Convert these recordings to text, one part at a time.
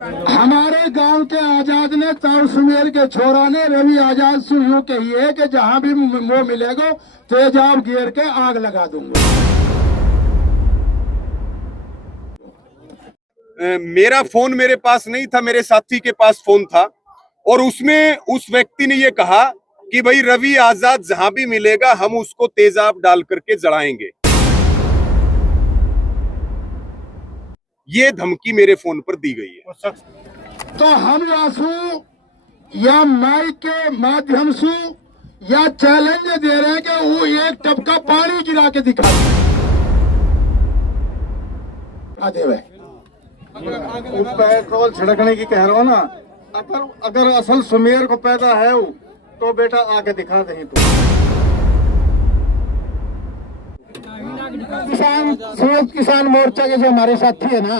हमारे गांव के आजाद ने चाउ सुमेर के छोरा ने रवि आजाद से यूं कही है कि जहां भी वो मिलेगा तेजाब घेर के आग लगा दूंगा। मेरा फोन मेरे पास नहीं था, मेरे साथी के पास फोन था और उसमें उस व्यक्ति ने ये कहा कि भाई रवि आजाद जहां भी मिलेगा हम उसको तेजाब डाल करके जलाएंगे। ये धमकी मेरे फोन पर दी गई है। तो हम आंसू या माइक के माध्यम से या चैलेंज दे रहे हैं कि वो एक टपका पानी गिरा के दिखा दे। उस पेट्रोल छिड़कने की कह रहा हो ना, अगर असल सुमेर को पैदा है वो, तो बेटा आके दिखा दे। तो संयुक्त किसान मोर्चा के जो हमारे साथी है ना,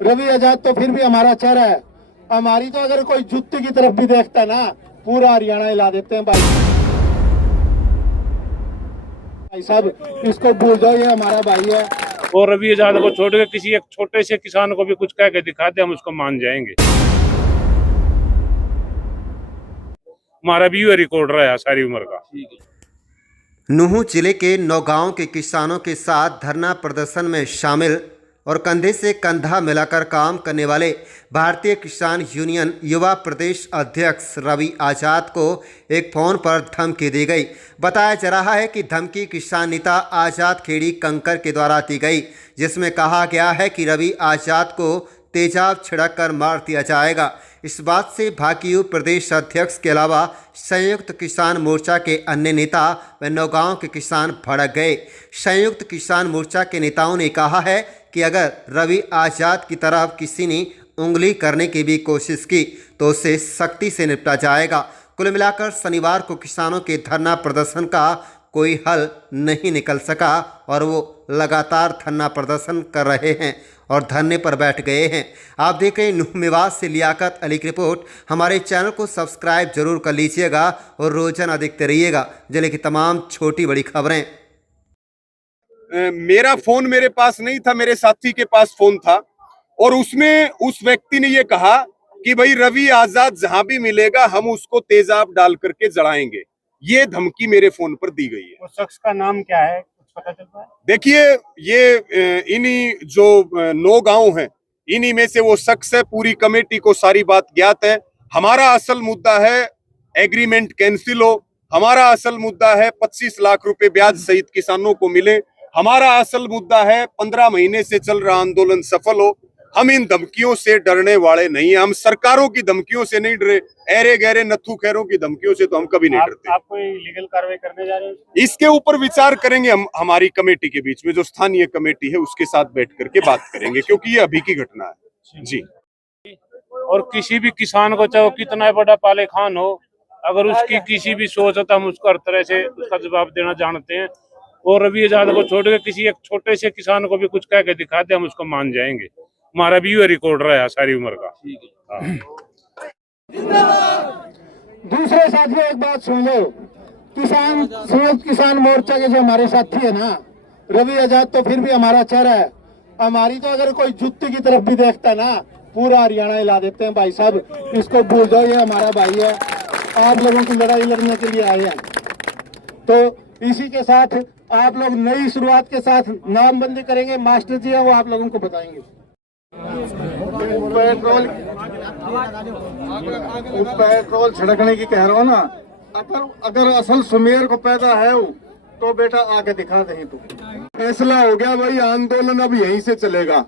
रवि आजाद तो फिर भी हमारा चेहरा है। हमारी तो अगर कोई जुत्ती की तरफ भी देखता ना, पूरा हरियाणा हिला देते हैं भाई साहब, इसको भूल जाओ, ये हमारा भाई है। और रवि आजाद को छोड़ के किसी एक छोटे से किसान को भी कुछ कह के दिखा दे, हम उसको मान जाएंगे। हमारा भी ये रिकॉर्ड रहा है सारी उम्र का। नूंह जिले के नौगांव के किसानों के साथ धरना प्रदर्शन में शामिल और कंधे से कंधा मिलाकर काम करने वाले भारतीय किसान यूनियन युवा प्रदेश अध्यक्ष रवि आजाद को एक फ़ोन पर धमकी दी गई। बताया जा रहा है कि धमकी किसान नेता आज़ाद खेड़ी कंकर के द्वारा दी गई, जिसमें कहा गया है कि रवि आजाद को तेजाब छिड़क कर मार दिया जाएगा। इस बात से भाकियू प्रदेश अध्यक्ष के अलावा संयुक्त किसान मोर्चा के अन्य नेता व नौगांव के किसान भड़क गए। संयुक्त किसान मोर्चा के नेताओं ने कहा है कि अगर रवि आजाद की तरफ किसी ने उंगली करने की भी कोशिश की तो उसे सख्ती से निपटा जाएगा। कुल मिलाकर शनिवार को किसानों के धरना प्रदर्शन का कोई हल नहीं निकल सका और वो लगातार धरना प्रदर्शन कर रहे हैं और धरने पर बैठ गए हैं। आप देख रहे हैं नूंह मेवात से लियाकत अली की रिपोर्ट। हमारे चैनल को सब्सक्राइब जरूर कर लीजिएगा और रोजाना देखते रहिएगा जिले की तमाम छोटी बड़ी खबरें। मेरा फोन मेरे पास नहीं था, मेरे साथी के पास फोन था और उसमें उस व्यक्ति ने ये कहा कि भाई रवि आजाद जहां भी मिलेगा हम उसको तेजाब डाल करके जलाएंगे। ये धमकी मेरे फोन पर दी गई है। उस शख्स का नाम क्या है, कुछ पता चल रहा है? देखिए, ये इन्हीं जो 9 गांव हैं, इन्हीं में से वो शख्स है। पूरी कमेटी को सारी बात ज्ञात है। हमारा असल मुद्दा है एग्रीमेंट कैंसिल हो, हमारा असल मुद्दा है 25 लाख रुपए ब्याज सहित किसानों को मिले, हमारा असल मुद्दा है 15 महीने से चल रहा आंदोलन सफल हो। हम इन धमकियों से डरने वाले नहीं हैं। हम सरकारों की धमकियों से नहीं डरे, ऐरे गहरे नत्थू खैरों की धमकियों से तो हम कभी नहीं डरते। आप कोई लीगल कार्रवाई करने जा रहे हैं? इसके ऊपर विचार करेंगे हम, हमारी कमेटी के बीच में जो स्थानीय कमेटी है उसके साथ बैठ करके बात करेंगे, क्योंकि ये अभी की घटना है जी। और किसी भी किसान को चाहे कितना बड़ा पाले खान हो, अगर उसकी किसी भी सोच है तो हम उसको हर तरह से उसका जवाब देना जानते हैं। और रवि आजाद को छोड़ के किसी एक छोटे से किसान को भी कुछ कह के दिखा दे, हम उसको मान जाएंगे। हमारा भी ये रिकॉर्ड रहा है सारी उम्र का। दूसरे साथियों, एक बात सुन लो, संयुक्त किसान मोर्चा के जो हमारे साथी है ना, रवि आजाद तो फिर भी हमारा चेहरा है। हमारी तो अगर कोई जुत्ती की तरफ भी देखता ना, पूरा हरियाणा हिला देते हैं भाई साहब, इसको भूल जाओ, ये हमारा भाई है। आप लोगों की लड़ाई लड़ने के लिए आए हैं। तो इसी के साथ आप लोग नई शुरुआत के साथ नामबंदी करेंगे। मास्टर जी है वो आप लोगों को बताएंगे। पेट्रोल छिड़कने की कह रहा हो ना, अगर असल सुमेर को पैदा है वो, तो बेटा आके दिखा दे। तो फैसला हो गया भाई, आंदोलन अब यहीं से चलेगा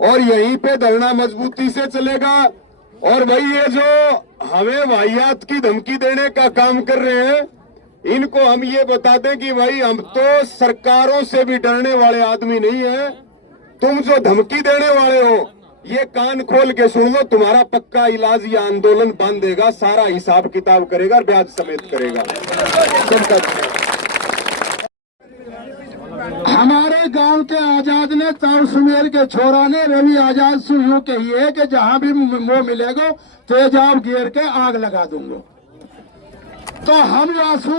और यहीं पे धरना मजबूती से चलेगा। और भाई ये जो हमें वाहियात की धमकी देने का काम कर रहे हैं, इनको हम ये बता दें कि भाई हम तो सरकारों से भी डरने वाले आदमी नहीं है। तुम जो धमकी देने वाले हो, ये कान खोल के सुन लो, तुम्हारा पक्का इलाज या आंदोलन बांध देगा, सारा हिसाब किताब करेगा और ब्याज समेत करेगा। हमारे गांव के आजाद ने चाउ सुमेर के छोरा ने रवि आजाद से यूं कही है कि जहां भी वो मिलेगा तेजाब घेर के आग लगा दूंगा। तो हम आंसू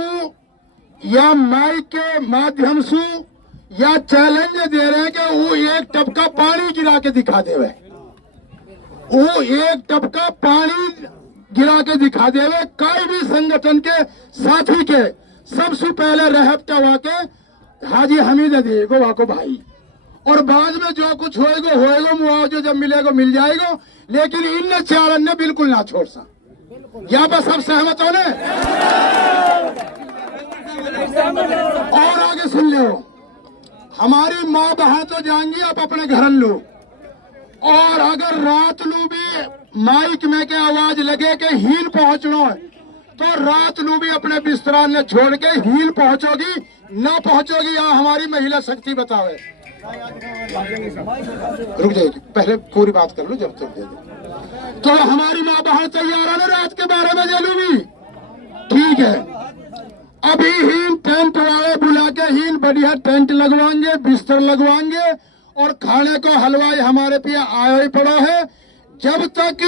या माइक के माध्यम से या चैलेंज दे रहे हैं कि वो एक टपका पानी गिरा के दिखा दे। वो एक टपका पानी गिरा के दिखा देवे कोई भी संगठन के साथी के सबसे पहले रहता वाके हाजी हमीद देगो वाको भाई, और बाद में जो कुछ होएगा मुआवजा जब मिलेगा मिल जाएगा, लेकिन इन चारण ने बिल्कुल ना छोड़ सा। यहाँ पर सब सहमत हो ने? और आगे सुन लो, हमारी माँ बहन तो जाएंगी आप अपने घर लो, और अगर रात लू भी माइक में के आवाज लगे के हील पहुंचना है तो रात लू भी अपने बिस्तरा ने छोड़ के हील पहुंचोगी ना पहुंचोगी, यहाँ हमारी महिला शक्ति बतावे। रुक जाइए, पहले पूरी बात कर लो जब तक दे दो। तो हमारी माँ बहन तैयार है ना रात के 12 बजे लू भी? ठीक है, अभी हीन टेंट वाले बुला के हीन बढ़िया टेंट लगवाएंगे, बिस्तर लगवाएंगे, और खाने को हलवाई हमारे पे आया ही पड़ा है। जब तक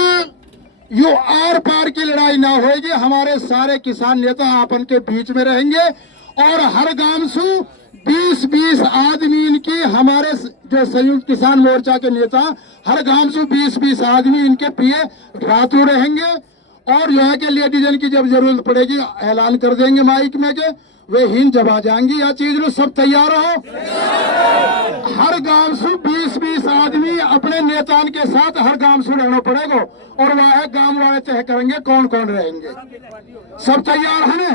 यो आर पार की लड़ाई ना होगी, हमारे सारे किसान नेता आपन के बीच में रहेंगे, और हर गांव से 20-20 आदमी इनकी, हमारे जो संयुक्त किसान मोर्चा के नेता हर गांव से 20-20 आदमी इनके पिए रातों रहेंगे, और जो है कि लेडीजन की जब जरूरत पड़ेगी ऐलान कर देंगे माइक में के वे हिंद जब आ जाएंगी। या चीज लो सब तैयार हो। हर गांव से 20-20 आदमी अपने नेताओं के साथ हर गांव से रहना पड़ेगा, और वह गांव वाले तय करेंगे कौन कौन रहेंगे। सब तैयार है ना?